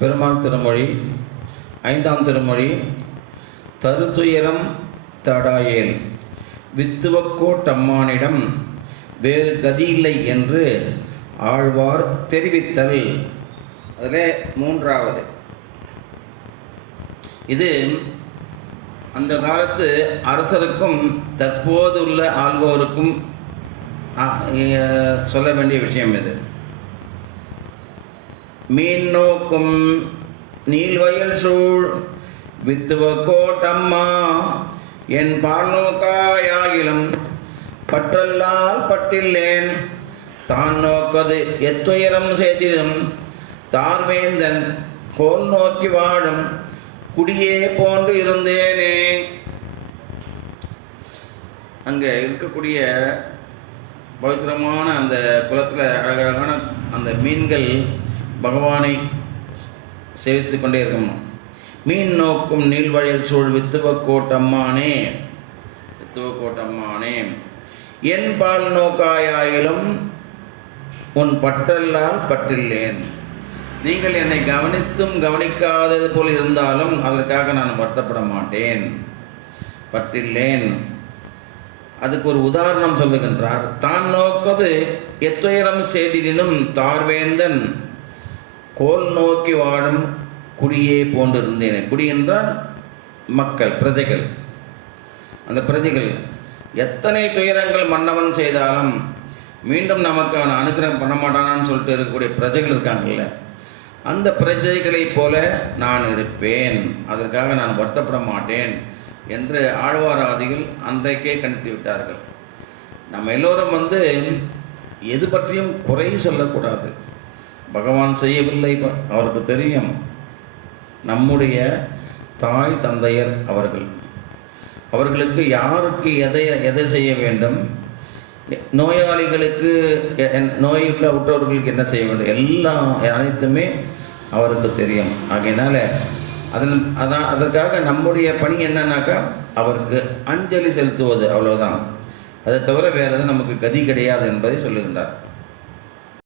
பெருமான் திருமொழி ஐந்தாம் திருமொழி தருதுயரம் தடாயேல் வித்துவக்கோட்டம்மானிடம் வேறு கதியில்லை என்று ஆழ்வார் தெரிவித்தல். அதில் மூன்றாவது. இது அந்த காலத்து அரசருக்கும் தற்போது உள்ள ஆள்வோருக்கும் சொல்ல வேண்டிய விஷயம் இது. மீன் நோக்கும் நீள்வயல் சூழ் வித்துவ கோட்டம்மா என் பால் நோக்காயாகிலும் பற்றல்லால் பட்டில்லேன். தான் நோக்கது எத்துயரம் செய்திடும் தார்வேந்தன் கோல் நோக்கி வாழும் குடியே போன்று இருந்தேனே. அங்கே இருக்கக்கூடிய பவித்திரமான அந்த குளத்தில் அழகழகான அந்த மீன்கள் பகவானை சேவித்து கொண்டே இருக்கணும். மீன் நோக்கும் நீள்வழியில் சூழ் வித்துவ கோட்டம்மானே வித்துவ கோட்டம்மானே. என் பால் நோக்காயாயிலும் உன் பற்றல்லால் பற்றில்லேன். நீங்கள் என்னை கவனித்தும் கவனிக்காதது போல் இருந்தாலும் அதற்காக நான் வருத்தப்பட மாட்டேன். பற்றில்லேன். அதுக்கு ஒரு உதாரணம் சொல்லுகின்றார். தான் நோக்கது எத்துயரம் செய்தினும் தார்வேந்தன். கோல் நோக்கி வாழும் குடியே போன்றிருந்தேன். குடி என்றால் மக்கள் பிரஜைகள். அந்த பிரஜைகள் எத்தனை துயரங்கள் மன்னவன் செய்தாலும் மீண்டும் நமக்கு அவன் அனுகிரகம் பண்ண மாட்டானான்னு சொல்லிட்டு இருக்கக்கூடிய பிரஜைகள் இருக்காங்கல்ல. அந்த பிரஜைகளைப் போல நான் இருப்பேன். அதற்காக நான் வருத்தப்பட மாட்டேன் என்று ஆழ்வாராதிகள் அன்றைக்கே கணித்து விட்டார்கள். நம்ம எல்லோரும் வந்து எது பற்றியும் குறை சொல்லக்கூடாது. பகவான் செய்யவில்லை அவருக்கு தெரியும். நம்முடைய தாய் தந்தையர் அவர்கள். அவர்களுக்கு யாருக்கு எதை எதை செய்ய வேண்டும்? நோயாளிகளுக்கு எ- என் நோயுள்ள உற்றவர்களுக்கு என்ன செய்ய வேண்டும்? எல்லாம் அனைத்துமே அவருக்கு தெரியும். ஆகையினால அதன் அதான் அதற்காக நம்முடைய பணி என்னன்னாக்கா அவருக்கு அஞ்சலி செலுத்துவது அவ்வளோதான் அதை தவிர வேறு எதுவும் நமக்கு கதி கிடையாது என்பதை சொல்லுகின்றார்.